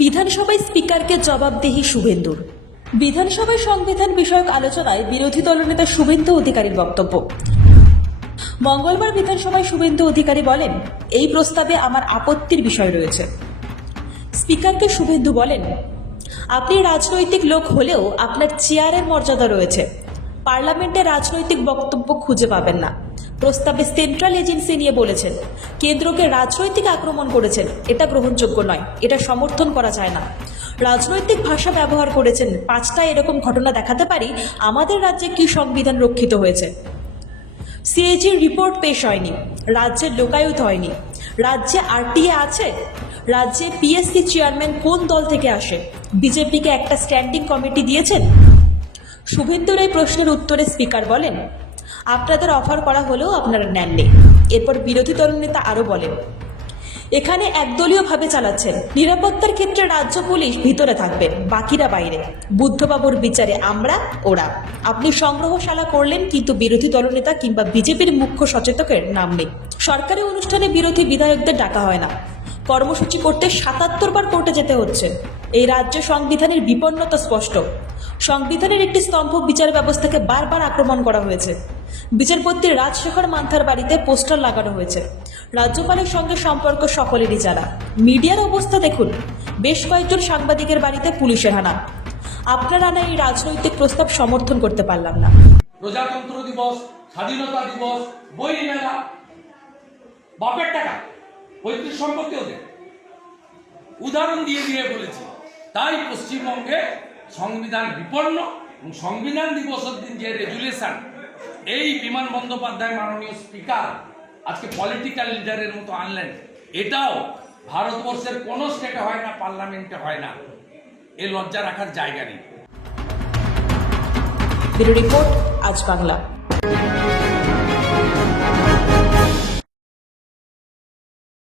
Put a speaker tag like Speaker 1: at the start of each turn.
Speaker 1: বিধানসভায় স্পিকারকে জবাবদিহি শুভেন্দুর। বিধানসভায় সংবিধান বিষয়ক আলোচনায় বিরোধী দলনেতা শুভেন্দু অধিকারীর বক্তব্য। মঙ্গলবার বিধানসভায় শুভেন্দু অধিকারী বলেন, এই প্রস্তাবে আমার আপত্তির বিষয় রয়েছে। স্পিকারকে শুভেন্দু বলেন, আপনি রাজনৈতিক লোক হলেও আপনার চেয়ারের মর্যাদা রয়েছে। পার্লামেন্টে রাজনৈতিক বক্তব্য খুঁজে পাবেন না। প্রস্তাবে সেন্ট্রাল এজেন্সি নিয়ে বলেছেন, কেন্দ্রকে রাজনৈতিক আক্রমণ করেছেন, এটা গ্রহণযোগ্য নয়, এটা সমর্থন করা যায় না। রাজনৈতিক ভাষা ব্যবহার করেছেন, পাঁচটা এরকম ঘটনা দেখাতে পারি, আমাদের রাজ্যে কি সংবিধান রক্ষিত হয়েছে? সিএজির রিপোর্ট পেশ হয়নি, রাজ্যের লোকায়ুত হয়নি। রাজ্যে আরটিএ আছে? রাজ্যে পিএসসি চেয়ারম্যান কোন দল থেকে আসে? বিজেপিকে একটা স্ট্যান্ডিং কমিটি দিয়েছেন? শুভেন্দুর এই প্রশ্নের উত্তরে স্পিকার বলেন, আপনাদের অফার করা হলেও আপনারা নেননি। এরপর বিরোধী দলনেতা আরও বলেন, এখানে একদলীয়ভাবে চালাচ্ছেন। নিরাপত্তার ক্ষেত্রে রাজ্য পুলিশ ভিতরে থাকবে বাকিরা বাইরে। বুদ্ধবাবুর বিচারে আমরা, ওরা। আপনি সংগ্রহশালা করলেন কিন্তু বিরোধী দলনেতা কিংবা বিজেপির মুখ্য সচেতকের নাম নেই। সরকারি অনুষ্ঠানে বিরোধী বিধায়কদের ডাকা হয় না। কর্মসূচি করতে সাতাত্তর বার কোর্টে যেতে হচ্ছে। এই রাজ্য সংবিধানের বিপন্নতা স্পষ্ট। সংবিধানের একটি স্তম্ভ বিচার ব্যবস্থাকে বারবার আক্রমণ করা হয়েছে। বিচারপতি রাজশেখর মান্থার বাড়িতে পোস্টার লাগানো হয়েছে। রাজ্যপালের সঙ্গে সম্পর্ক সকলেরই জানা। মিডিয়ার অবস্থা দেখুন। বেশ কয়েকজন সাংবাদিকের বাড়িতে পুলিশের হানা আপনারা আনা এই রাজনৈতিক প্রস্তাব সমর্থন করতে পারলাম না।
Speaker 2: প্রজাতন্ত্র দিবস, স্বাধীনতা দিবস, বই মেলা বাপের টাকা, পৈতৃক সম্পত্তি ওদের। উদাহরণ দিয়ে দিয়ে বলেছি। তাই পশ্চিমবঙ্গে সংবিধান বিপন্ন এবং সংবিধান দিবসের দিন যে রেজুলেশন, এই বিমান বন্দ্যোপাধ্যায় মাননীয় স্পিকার আজকে পলিটিক্যাল লিডারের মতো আনলেন, এটাও ভারতবর্ষের কোনো স্টেটে হয় না পার্লামেন্টে হয় না। এ লজ্জা রাখার জায়গা নেই।
Speaker 1: রিপোর্ট, আজ বাংলা।